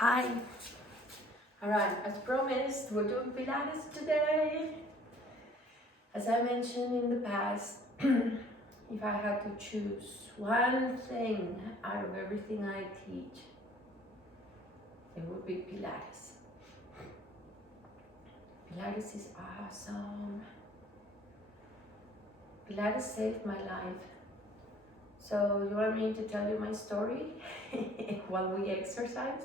Hi. Alright, as promised, we're doing Pilates today. As I mentioned in the past, if I had to choose one thing out of everything I teach, it would be Pilates. Pilates is awesome. Pilates saved my life. So you want me to tell you my story while we exercise?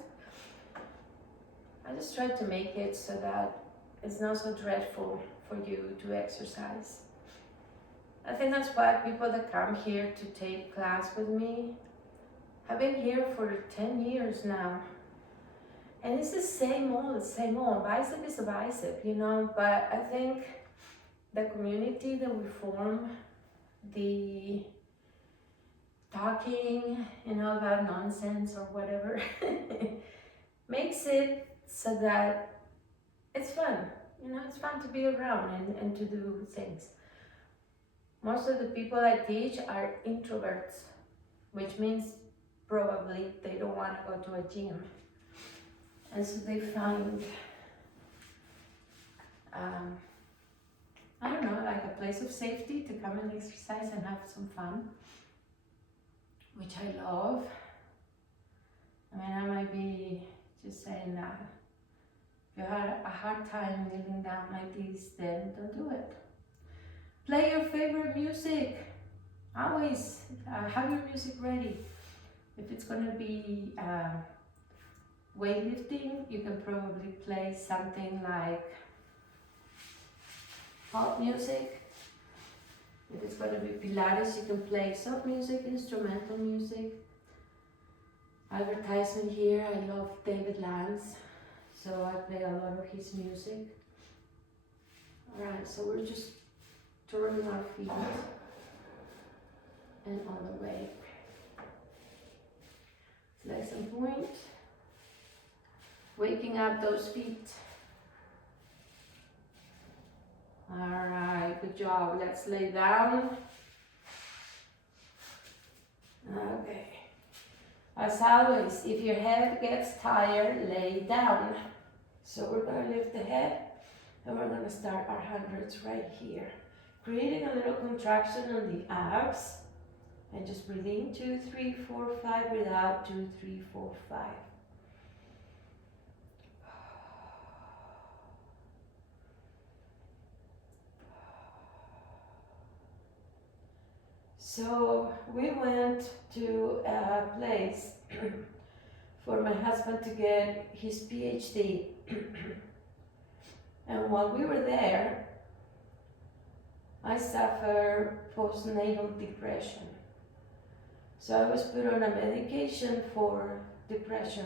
I just try to make it so that it's not so dreadful for you to exercise. I think that's why people that come here to take class with me have been here for 10 years now. And it's the same old. Bicep is a bicep, but I think the community that we form, the talking, about nonsense or whatever, makes it so that it's fun. It's fun to be around and to do things. Most of the people I teach are introverts, which means probably they don't want to go to a gym. And so they find, like a place of safety to come and exercise and have some fun, which I love. I might be just saying that if you had a hard time kneeling down like this, then don't do it. Play your favorite music. Always have your music ready. If it's going to be weightlifting, you can probably play something like pop music. If it's going to be Pilates, you can play soft music, instrumental music. Advertisement here, I love David Lance, so I play a lot of his music. Alright, so we're just turning our feet and on the way. Legs and point. Waking up those feet. Alright, good job. Let's lay down. Okay. As always, if your head gets tired, lay down. So we're going to lift the head and we're going to start our hundreds right here. Creating a little contraction on the abs. And just breathe in, 2, 3, 4, 5. Breathe out, 2, 3, 4, 5. So we went to a place for my husband to get his PhD. And while we were there, I suffer postnatal depression. So I was put on a medication for depression.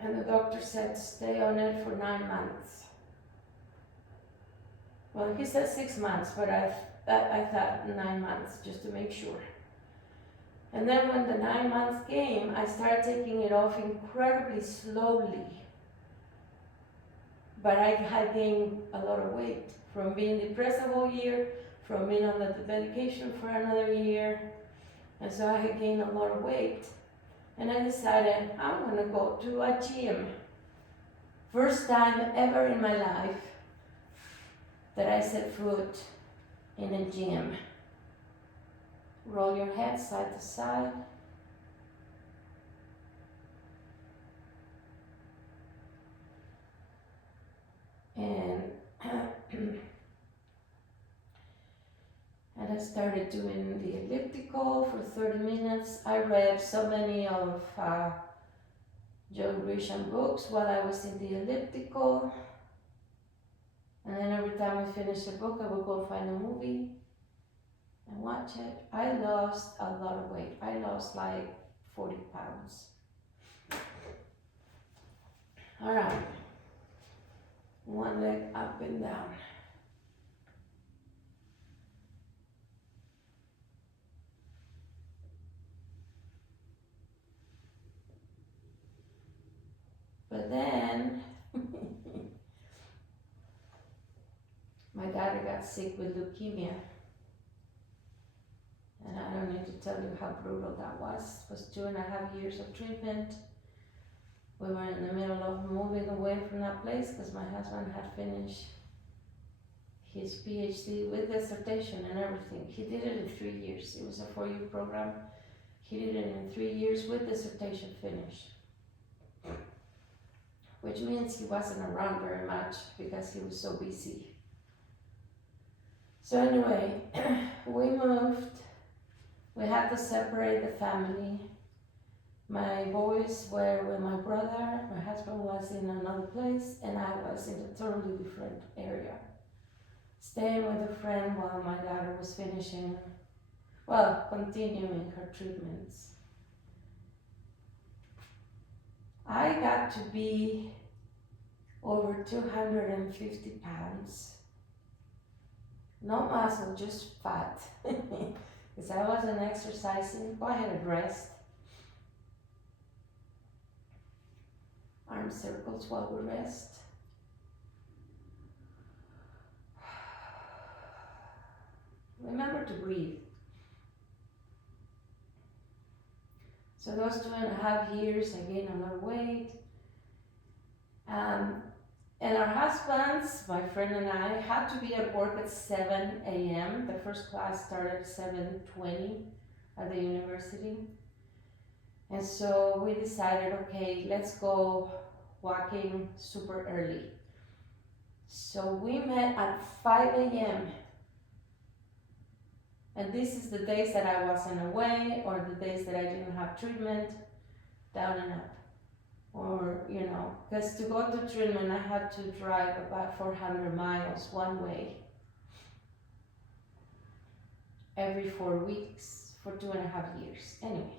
And the doctor said to stay on it for 9 months. Well, he said 6 months, but I thought 9 months just to make sure. And then when the 9 months came, I started taking it off incredibly slowly. But I had gained a lot of weight from being depressed a whole year, from being on the medication for another year. And so I had gained a lot of weight. And I decided I'm going to go to a gym. First time ever in my life that I set foot in a gym. Roll your head side to side. And I started doing the elliptical for 30 minutes. I read so many of Joe Grisham books while I was in the elliptical. And then every time I finished a book, I would go find a movie and watch it. I lost a lot of weight. I lost like 40 pounds. All right. One leg up and down. But then, my daughter got sick with leukemia. And I don't need to tell you how brutal that was. It was 2.5 years of treatment. We were in the middle of moving away from that place because my husband had finished his PhD with dissertation and everything. He did it in 3 years. It was a 4-year program. He did it in 3 years with dissertation finished. Which means he wasn't around very much because he was so busy. So anyway, we moved. We had to separate the family. My boys were with my brother, my husband was in another place, and I was in a totally different area. Staying with a friend while my daughter was continuing her treatments. I got to be over 250 pounds. No muscle, just fat. Because I wasn't exercising. Go ahead and rest. Arm circles while we rest. Remember to breathe. So those 2.5 years, I gained a lot of weight. And our husbands, my friend and I, had to be at work at 7 a.m. The first class started at 7:20 at the university. And so we decided, okay, let's go walking super early. So we met at 5 a.m. And this is the days that I wasn't away or the days that I didn't have treatment, down and up. Or, because to go to treatment, I had to drive about 400 miles one way every 4 weeks for 2.5 years. Anyway.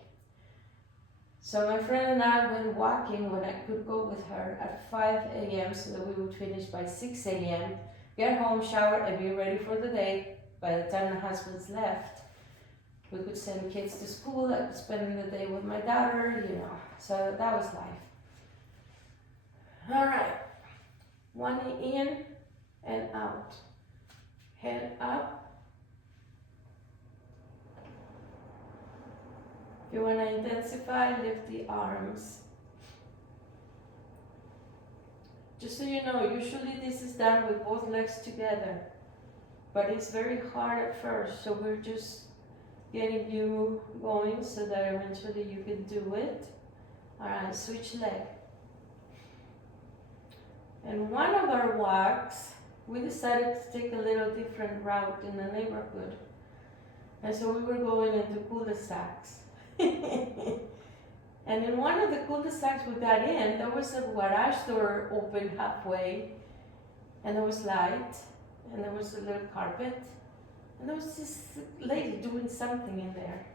So my friend and I went walking when I could go with her at 5 a.m. so that we would finish by 6 a.m., get home, shower, and be ready for the day. By the time the husbands left, we could send kids to school. I could spend the day with my daughter, So that was life. All right. One in and out. Head up. If you want to intensify, lift the arms. Just so you know, usually this is done with both legs together, but it's very hard at first, so we're just getting you going so that eventually you can do it. All right, switch leg. And one of our walks, we decided to take a little different route in the neighborhood. And so we were going into cul-de-sacs. And in one of the cul-de-sacs we got in, there was a garage door open halfway, and there was light, and there was a little carpet, and there was this lady doing something in there.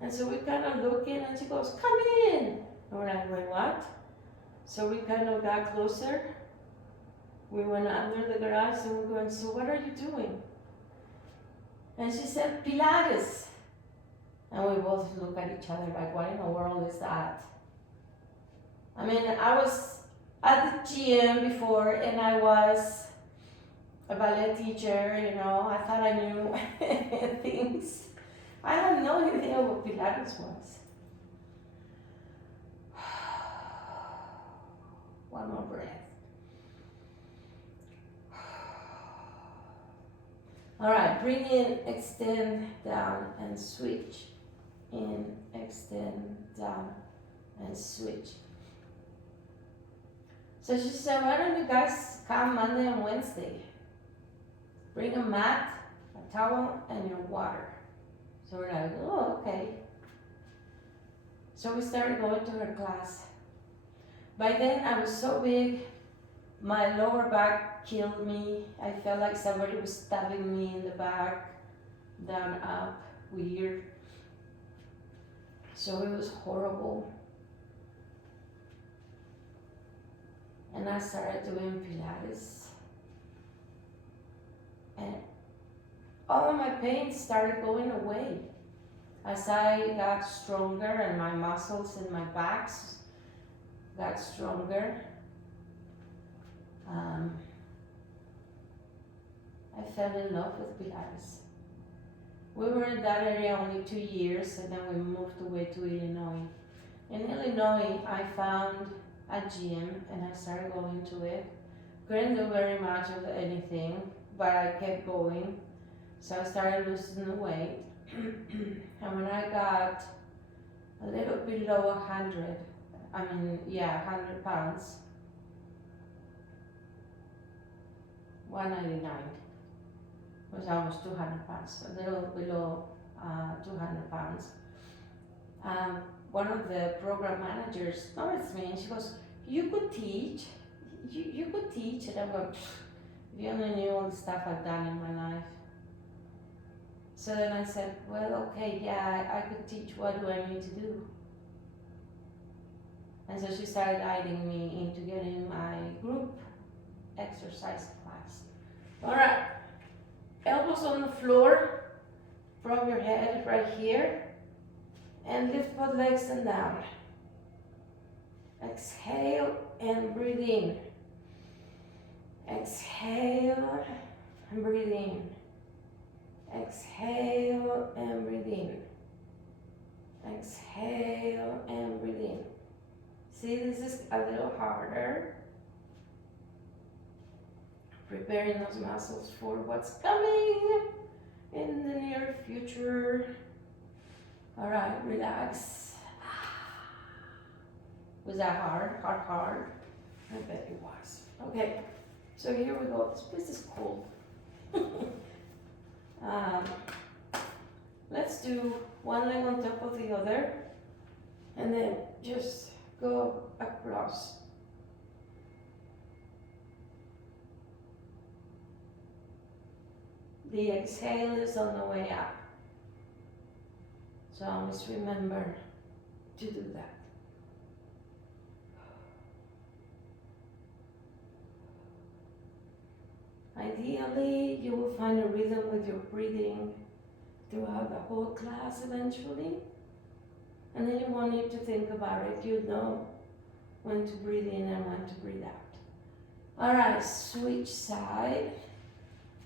And so we kind of look in, and she goes, "Come in!" And we're like, "Wait, what?" So we kind of got closer. We went under the garage, and we're going, "So what are you doing?" And she said, "Pilates." And we both look at each other like, what in the world is that? I mean, I was at the gym before, and I was a ballet teacher, I thought I knew things. I had no idea what Pilates was. One more breath. All right, bring in, extend, down, and switch. In, extend, down, and switch. So she said, why don't you guys come Monday and Wednesday? Bring a mat, a towel, and your water. So we're like, oh, okay. So we started going to her class. By then I was so big, my lower back killed me. I felt like somebody was stabbing me in the back, down, up, weird. So it was horrible. And I started doing Pilates. And all of my pain started going away. As I got stronger and my muscles in my backs got stronger, I fell in love with Pilates. We were in that area only 2 years, and then we moved away to Illinois. In Illinois, I found a gym and I started going to it. Couldn't do very much of anything, but I kept going. So I started losing the weight. And when I got a little below 100, 100 pounds, 199, was almost 200 pounds, a little below 200 pounds. One of the program managers noticed me and she goes, you could teach, you could teach. And I go, if you only knew all the stuff I've done in my life. So then I said, well, okay, yeah, I could teach. What do I need to do? And so she started guiding me into getting my group exercise class. All right, elbows on the floor from your head right here, and lift both legs and down. Exhale and breathe in. Exhale and breathe in. Exhale and breathe in. Exhale and breathe in. See, this is a little harder. Preparing those muscles for what's coming in the near future. All right, relax. Was that hard? Hard? I bet it was. Okay, so here we go. This place is cool. Let's do one leg on top of the other, and then just go across. The exhale is on the way up. So always remember to do that. Ideally, you will find a rhythm with your breathing throughout the whole class eventually. And then you won't need to think about it. You know when to breathe in and when to breathe out. All right, switch side,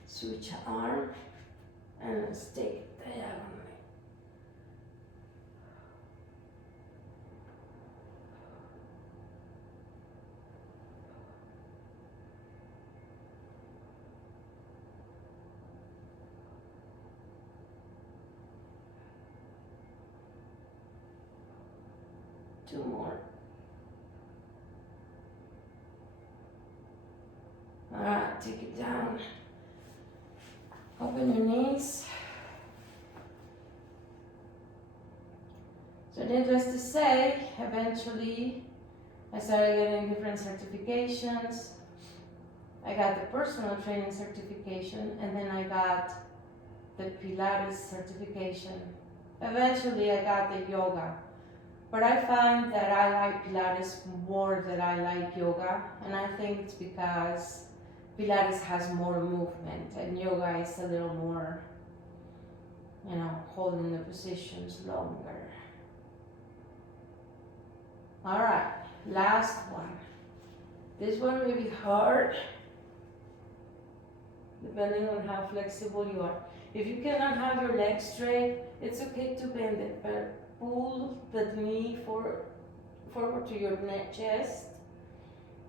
switch arm, and let's take it diagonally. Two more. All right, take it down. Open your knees. So needless to say, eventually I started getting different certifications. I got the personal training certification, and then I got the Pilates certification. Eventually I got the yoga. But I find that I like Pilates more than I like yoga, and I think it's because Pilates has more movement and yoga is a little more, holding the positions longer. All right, last one. This one may be hard, depending on how flexible you are. If you cannot have your legs straight, it's okay to bend it, but pull the knee forward to your neck, chest,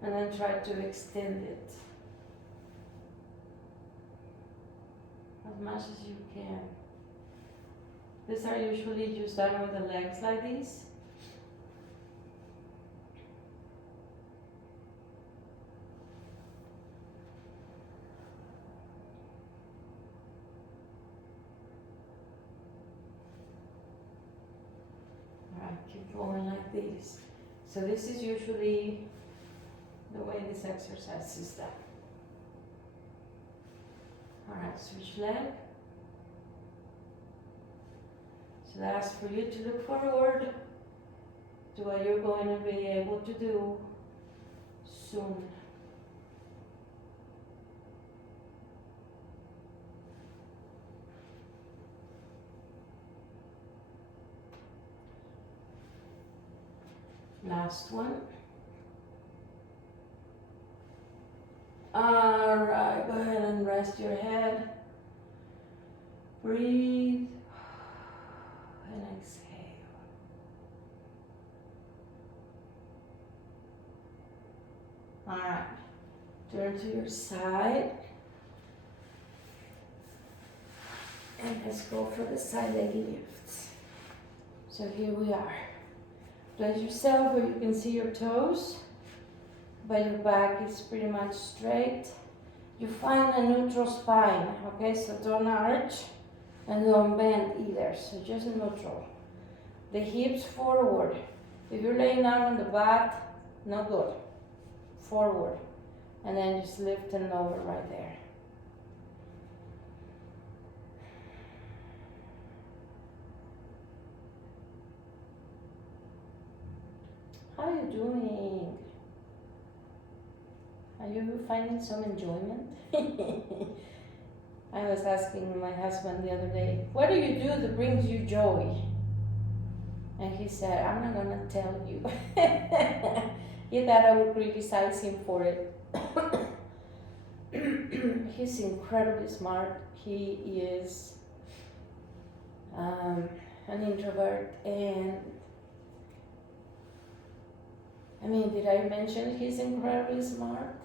and then try to extend it as much as you can. These are usually just done with the legs like this. Keep going like this. So this is usually the way this exercise is done. All right, switch leg. So that's for you to look forward to what you're going to be able to do soon. Last one. All right, go ahead and rest your head. Breathe and exhale. All right, turn to your side. And let's go for the side leg lifts. So here we are. Place yourself where you can see your toes, but your back is pretty much straight. You find a neutral spine, okay? So don't arch and don't bend either, so just neutral. The hips forward. If you're laying down on the back, no good. Forward. And then just lift and lower right there. How are you doing? Are you finding some enjoyment? I was asking my husband the other day, what do you do that brings you joy? And he said, I'm not gonna tell you. He thought I would criticize him for it. He's incredibly smart. He is an introvert, and I mean, did I mention he's incredibly smart?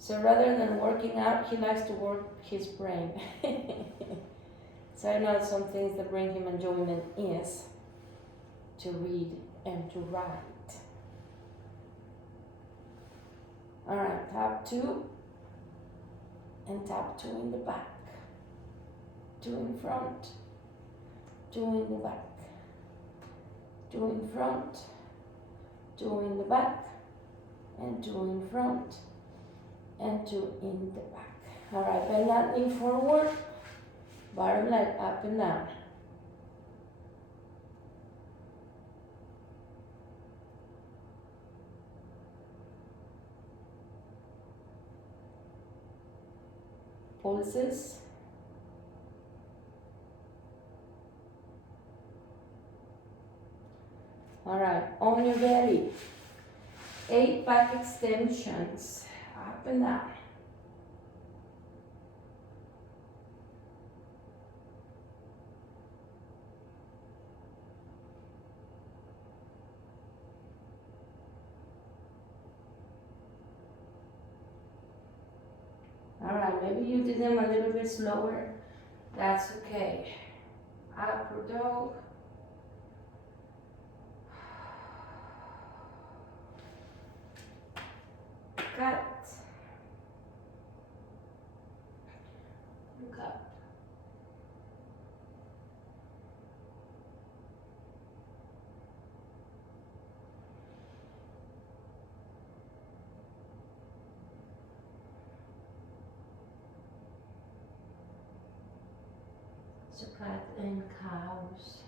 So rather than working out, he likes to work his brain. So I know some things that bring him enjoyment is to read and to write. All right, tap 2 and tap 2 in the back. 2 in front, 2 in the back, 2 in front, 2 in the back, and 2 in front, and 2 in the back. All right, bend that knee forward, bottom leg up and down. Pulses. All right, on your belly, 8 back extensions, up and down. All right, maybe you did them a little bit slower. That's okay. Upward dog. Cut. Look up. So cat and cows.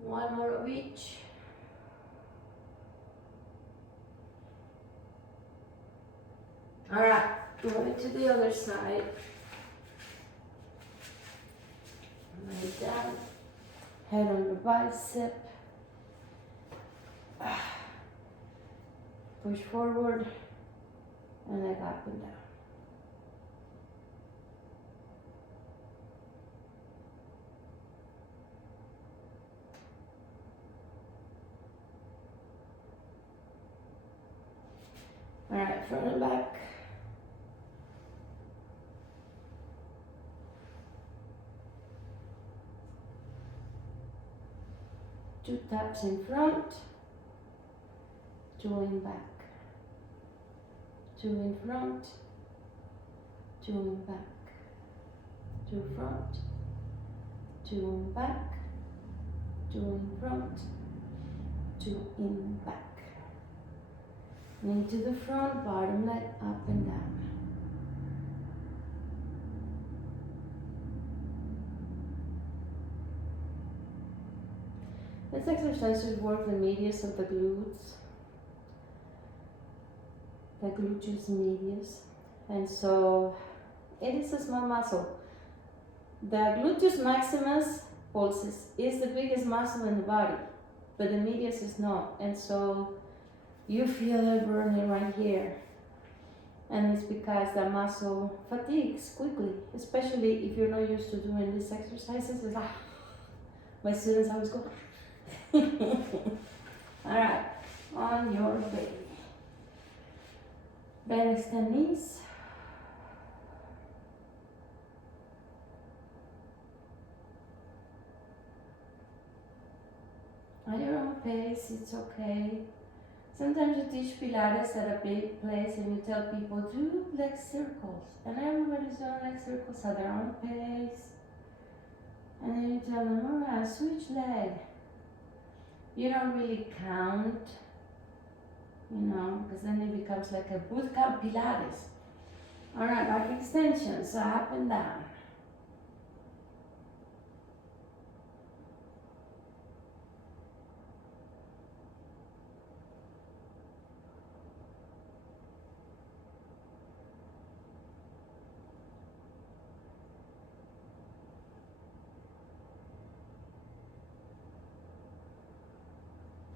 One more of each. All right, going to the other side. Lay down, head on the bicep. Push forward and leg up and down. All right, front and back. Two taps in front, 2 in back. 2 in front, 2 in back. 2 front, 2 in back, 2 in front, 2 in back. Knee to the front, bottom leg up and down. This exercise should work the medius of the glutes, the gluteus medius, and so it is a small muscle. The gluteus maximus pulses is the biggest muscle in the body, but the medius is not, and so you feel it burning right here. And it's because the muscle fatigues quickly, especially if you're not used to doing these exercises. It's like, my students always go. Alright, on your belly. Then extend knees. At your own pace, it's okay. Sometimes you teach Pilates at a big place and you tell people, do leg circles. And everybody's doing leg circles at their own pace. And then you tell them, alright, switch leg. You don't really count, because then it becomes like a bootcamp Pilates. Alright, back extensions, up and down.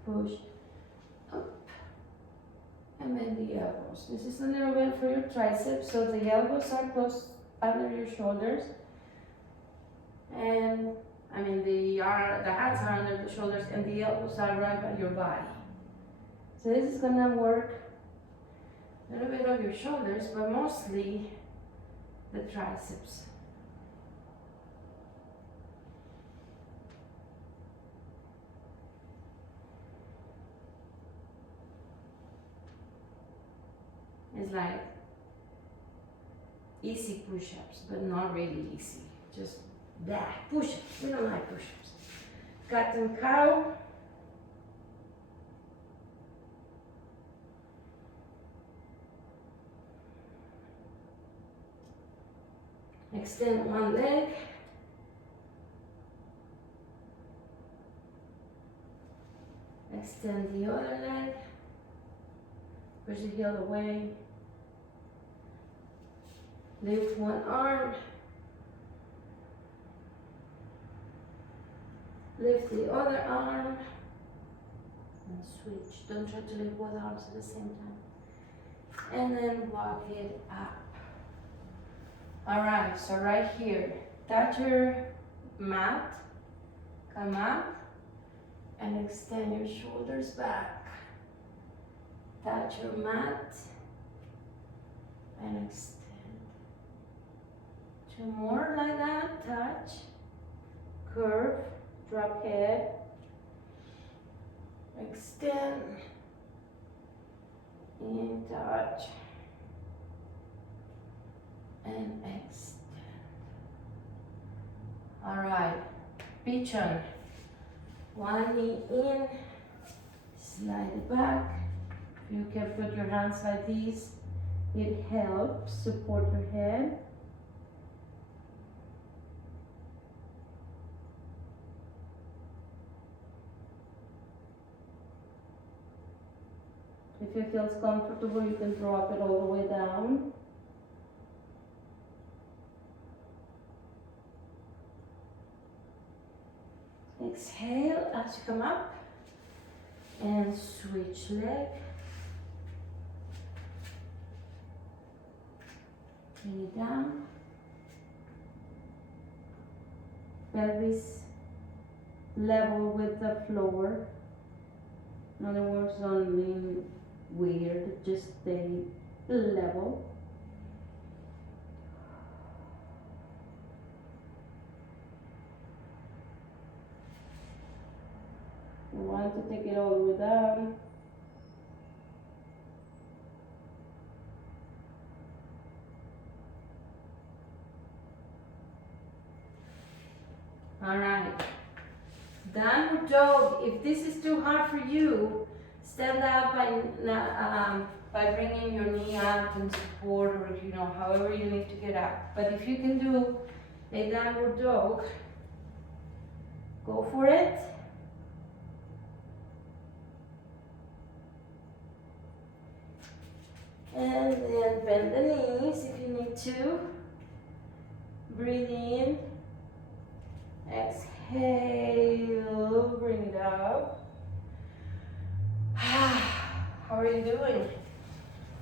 Push up and then the elbows. This is a little bit for your triceps, so the elbows are close under your shoulders, and the hands are under the shoulders, and the elbows are right by your body. So this is gonna work a little bit of your shoulders, but mostly the triceps. It's like easy push-ups, but not really easy. Just that, push-ups. We don't like push-ups. Cat and cow. Extend one leg. Extend the other leg. Push the heel away. Lift one arm. Lift the other arm. And switch. Don't try to lift both arms at the same time. And then walk it up. Alright, so right here, touch your mat. Come up. And extend your shoulders back. Touch your mat. And extend. Two more like that, touch, curve, drop head, extend, and touch, and extend. All right, pigeon. One knee in, slide it back. If you can put your hands like this, it helps support your head. If it feels comfortable, you can drop it all the way down. Exhale as you come up and switch leg. Bring it down. Pelvis level with the floor. In other words, don't lean weird, just stay level. You want to take it all the way down. All right, downward dog. If this is too hard for you, stand up by bringing your knee out in support, or however you need to get up. But if you can do a downward dog, go for it. And then bend the knees if you need to. Breathe in. Exhale, bring it up. How are you doing?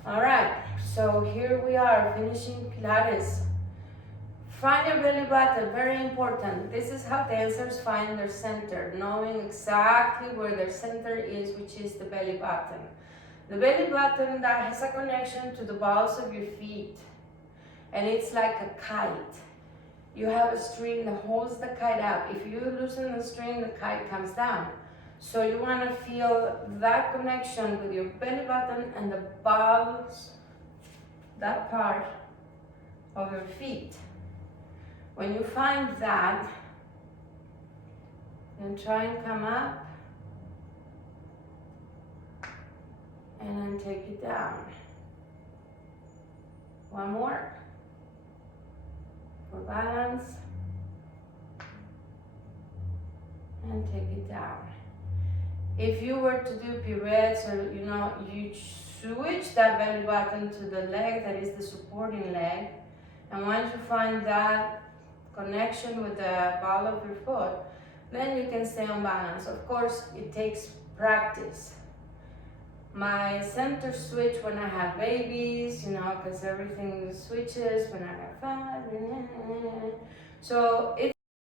All right. So here we are finishing Pilates. Find your belly button, very important. This is how dancers find their center, knowing exactly where their center is, which is the belly button. The belly button that has a connection to the balls of your feet, and it's like a kite. You have a string that holds the kite up. If you loosen the string, the kite comes down. So you want to feel that connection with your belly button and the balls, that part of your feet. When you find that, then try and come up and then take it down. One more for balance, and take it down. If you were to do pirouettes, or you switch that belly button to the leg that is the supporting leg, and once you find that connection with the ball of your foot, then you can stay on balance. Of course, it takes practice. My center switch when I have babies, because everything switches when I have 5. So